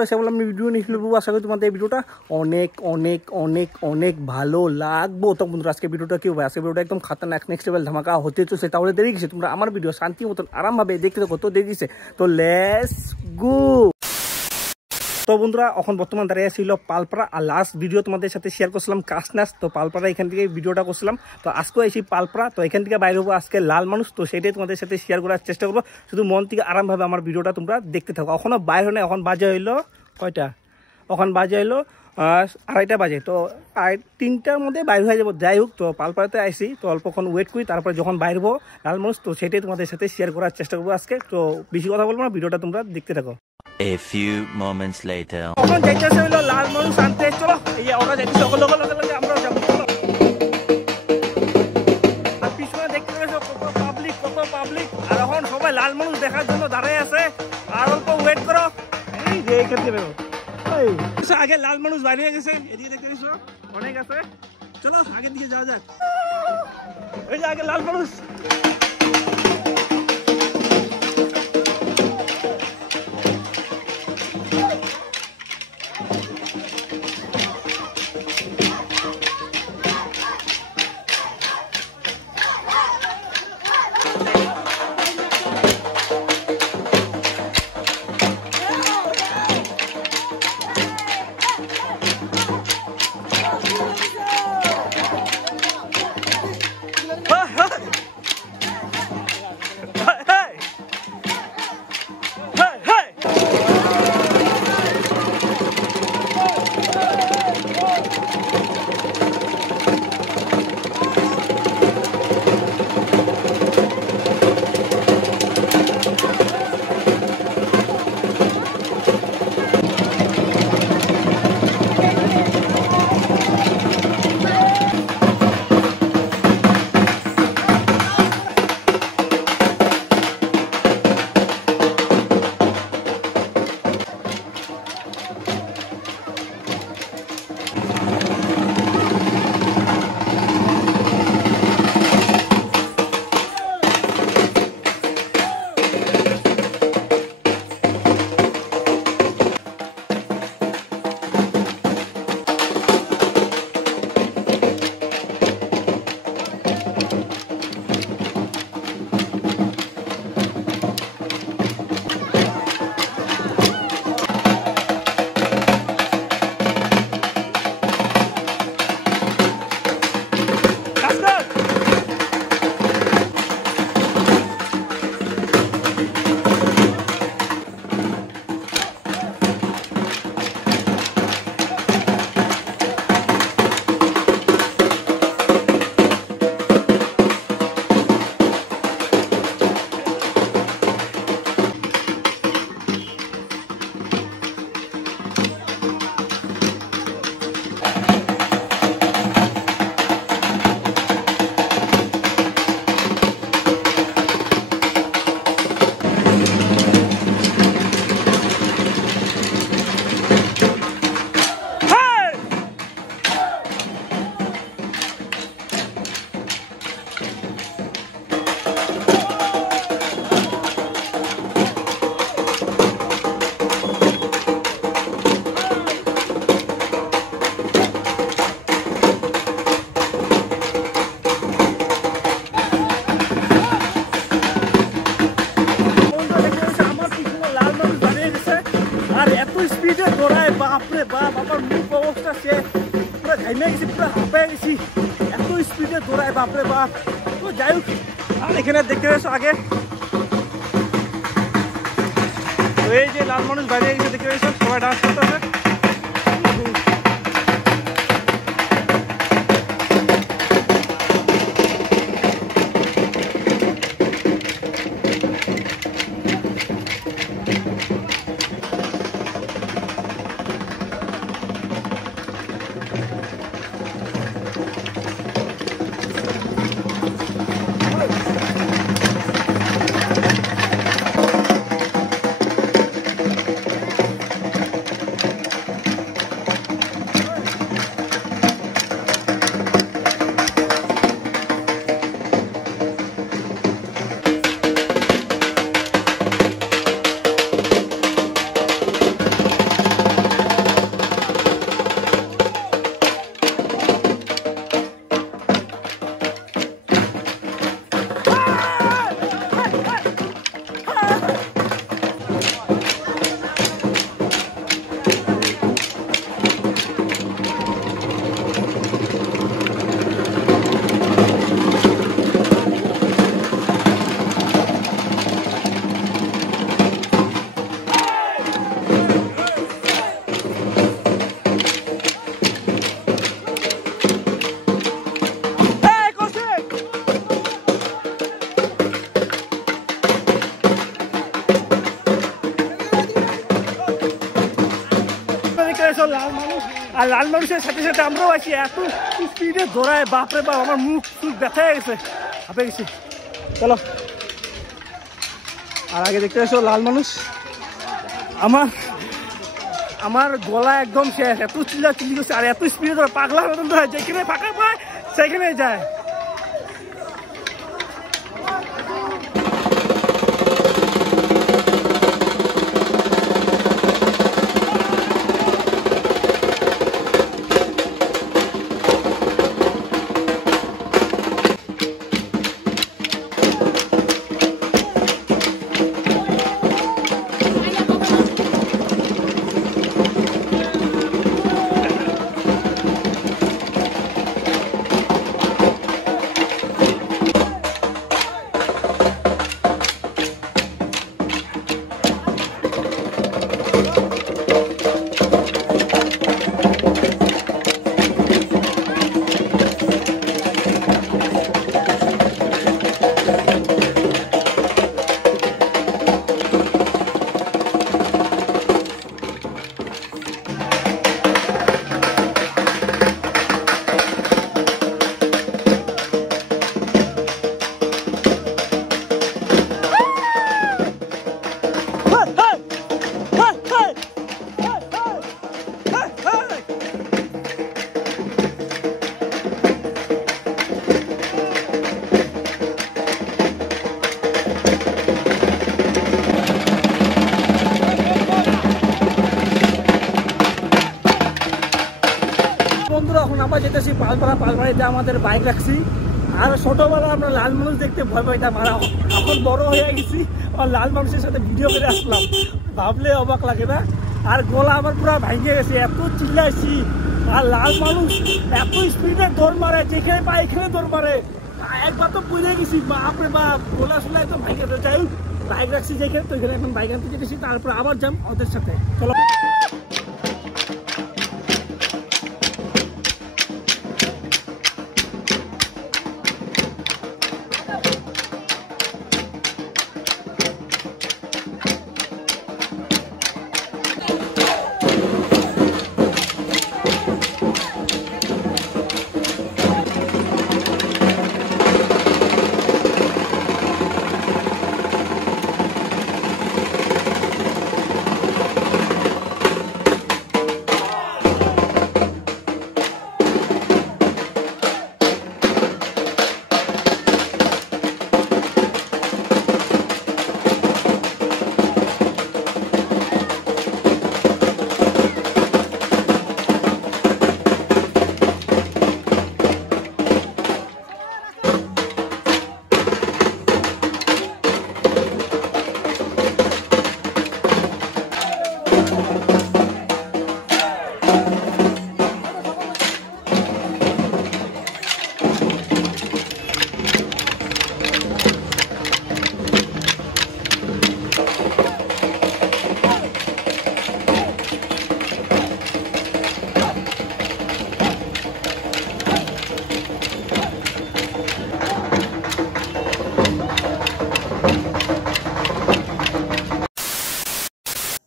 বন্ধুরা এসে বললাম আমি ভিডিও নিয়ে ফেলবো। আশা করি তোমাদের এই ভিডিওটা অনেক অনেক অনেক অনেক ভালো লাগবো। তো বন্ধুরা আজকে ভিডিওটা কি হবে, আজকে ভিডিওটা একদম খাতারনাক নেক্সট লেভেল ধামাকা হতে চলছে। তাহলে দেরি গেছে, তোমরা আমার ভিডিও শান্তি মতন আরামভাবে দেখতে থাকো। তো দেরি গেছে, তো লেটস গো। তো বন্ধুরা এখন বর্তমান দাঁড়িয়ে ছিল পালপাড়া, আর লাস্ট ভিডিও তোমাদের সাথে শেয়ার করছিলাম কাশনাস। তো পালপাড়া এখান থেকে ভিডিওটা করছিলাম। তো আজকেও এসি পালপাড়া, তো এখান থেকে বাইরে হবো আজকে লাল মানুষ। তো সেটাই তোমাদের সাথে শেয়ার করার চেষ্টা করবো। শুধু মন থেকে আরামভাবে আমার ভিডিওটা তোমরা দেখতে থাকো। এখনও বাইরে হয় না, এখন বাজে হইলো কয়টা, এখন বাজে হইলো 2:30 বাজে। তো 3টার মধ্যে বাইরে হয়ে যাবো। যাই হোক, তো পালপাড়াতে আইসি, তো অল্পক্ষণ ওয়েট করি, তারপরে যখন বাইরে হবো লাল মানুষ, তো সেটাই তোমাদের সাথে শেয়ার করার চেষ্টা করবো আজকে। তো বেশি কথা বলবো না, ভিডিওটা তোমরা দেখতে থাকো। A few moments later. এখন যাইতেছে হইলো লাল মানুষ আনতে। চলো এই যে ওরা যাইতেছে, ওগুলো আমরাও যাবো। চলো, আর পিছনে দেখতে পেয়েছো কত পাবলিক, কত পাবলিক। আর এখন সবাই লাল মানুষ দেখার জন্য দাঁড়ায় আছে। আর অল্প ওয়েট করো। এই যে এখান থেকে বেরো। আগে লাল মানুষ বাইরে হয়ে গেছে, এদিকে দেখতে পেয়েছো অনেক আছে। চলো আগের দিকে যাওয়া যাক। এই যে আগে লাল মানুষ। বাপরে বাপ, আমার মুখ অবস্থা সে পুরো ঘাইমে গেছি, পুরো হাঁপায় গেছি, এত স্পিডে দৌড়ায় বাপরে বাপ। তো যাই হোক, আর এখানে দেখতে পেয়েছো আগে এই যে লাল মানুষ বাইরে গেছে, দেখতে পেয়েছো সবাই ডান্স করতেছে। এসো লাল মানুষ, আর লাল মানুষের সাথে সাথে আমরাও আছি। এত স্পিডে দৌড়ায়, বাপরে বাপ, আমার মুখ ব্যথা হয়ে গেছে, হাঁপে গেছি। চলো, আর আগে দেখতে এসো লাল মানুষ। আমার গলা একদম শেষ, এত চিল্লা চিল্লি করছে, আর এত স্পিডে ধরে পাগলা মতন ধরে, যেখানে ফাঁকা পায় সেখানে যায়। বন্ধুরা, এখন আমরা যেতেছি পালপাড়াতে আমাদের বাইক রাখছি। আর ছোটবেলা আমরা লাল মানুষ দেখতে ভয় পাইতাম, আর এখন বড় হয়ে গেছি, আর লাল মানুষের সাথে ভিডিও করে আসলাম, ভাবলে অবাক লাগে না? আর গলা আমার পুরো ভেঙে গেছে, এত চিল্লাইছি। আর লাল মানুষ এত স্পিডে দৌড় মারে, যেখানে পায় এখানে দৌড় মারে। একবার তো বুঝে গেছি, বাপরে বাপ, গলা শোনায় তো ভেঙে গেছে। যাই হোক, বাইক রাখছি যেখানে, তো এখানে এখন বাইক আনতে যেতেছি, তারপর আবার যাম ওদের সাথে। চলো।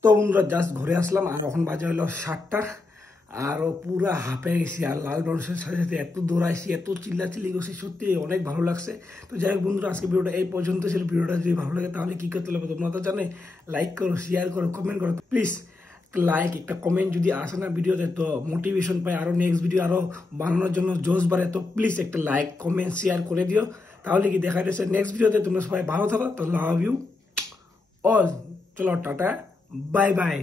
তো বন্ধুরা, জাস্ট ঘুরে আসলাম, আর এখন বাজে হলো 7টা, আরও পুরা হাঁপে গেছি। আর লাল মানুষের সাথে সাথে এত দৌড়াইছি, এত চিল্লাচিল্লি করছি, সত্যি অনেক ভালো লাগছে। তো যাই হোক বন্ধুরা, আজকে ভিডিওটা এই পর্যন্ত ছিল। ভিডিওটা যদি ভালো লাগে তাহলে কি করতে হবে তোমরা তো জানে, লাইক করো, শেয়ার করো, কমেন্ট করো। প্লিজ লাইক, একটা কমেন্ট যদি আসে না ভিডিওতে, তো মোটিভেশন পাই আরও নেক্সট ভিডিও আরও বানানোর জন্য, জোশ বাড়ে। তো প্লিজ একটা লাইক, কমেন্ট, শেয়ার করে দিও, তাহলে কি দেখা যাচ্ছে নেক্সট ভিডিওতে। তোমরা সবাই ভালো থাকো, তো লাভ ইউ অল। চলো, টাটা, বাই বাই।